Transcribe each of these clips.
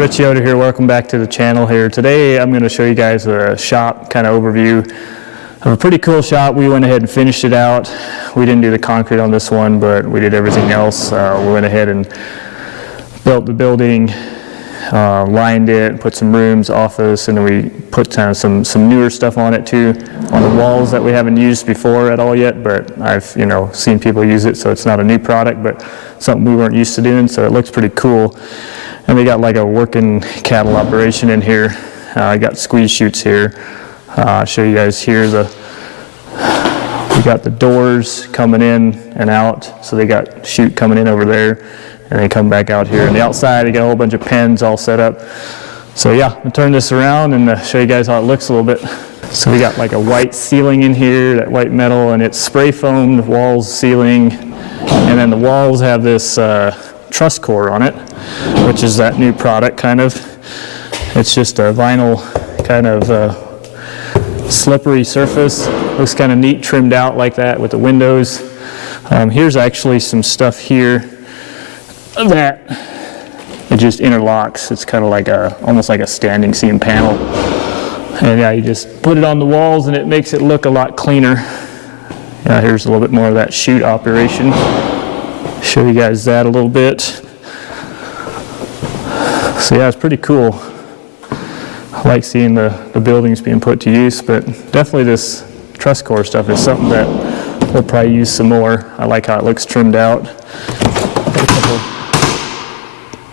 Rich Yoder here. Welcome back to the channel here. Today I'm going to show you guys a shop kind of overview of a pretty cool shop. We went ahead and finished it out. We didn't do the concrete on this one, but we did everything else. We went ahead and built the building, lined it, put some rooms, office, and then we put some newer stuff on it too, on the walls that we haven't used before at all yet, but I've seen people use it, so it's not a new product, but something we weren't used to doing, so it looks pretty cool. And we got like a working cattle operation in here. I got squeeze chutes here. I'll show you guys here. We got the doors coming in and out, so they got chute coming in over there, and they come back out here. And the outside, they got a whole bunch of pens all set up. So yeah, I'll turn this around and show you guys how it looks a little bit. So we got like a white ceiling in here, that white metal, and it's spray foamed walls, ceiling, and then the walls have this truss core on it, which is that new product kind of. It's just a vinyl kind of slippery surface. Looks kind of neat, trimmed out like that with the windows. Here's actually some stuff here that it just interlocks. It's kind of like almost like a standing seam panel. And yeah, you just put it on the walls and it makes it look a lot cleaner. Here's a little bit more of that chute operation. Show you guys that a little bit. So yeah, it's pretty cool. I like seeing the buildings being put to use, but definitely this truss core stuff is something that we'll probably use some more. I like how it looks trimmed out.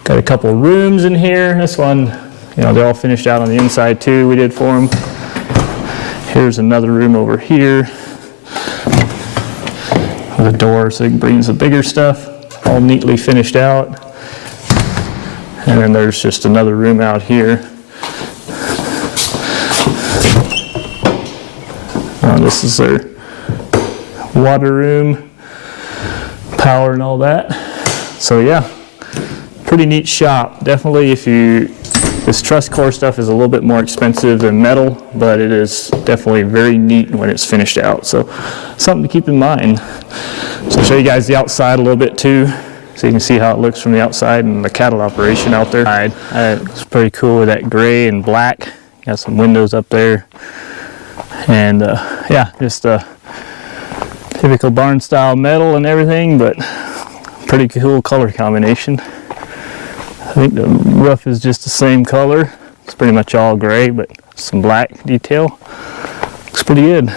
Got a couple rooms in here. This one, they're all finished out on the inside too. We did for them. Here's another room over here with a door so you can bring in some bigger stuff, all neatly finished out. And then there's just another room out here. This is their water room, power and all that. So yeah, pretty neat shop. Definitely this truss core stuff is a little bit more expensive than metal, but it is definitely very neat when it's finished out. So something to keep in mind. So I'll show you guys the outside a little bit too, so you can see how it looks from the outside and the cattle operation out there. It's pretty cool with that gray and black. Got some windows up there. And yeah, just a typical barn style metal and everything, but pretty cool color combination. I think the roof is just the same color. It's pretty much all gray, but some black detail. Looks pretty good.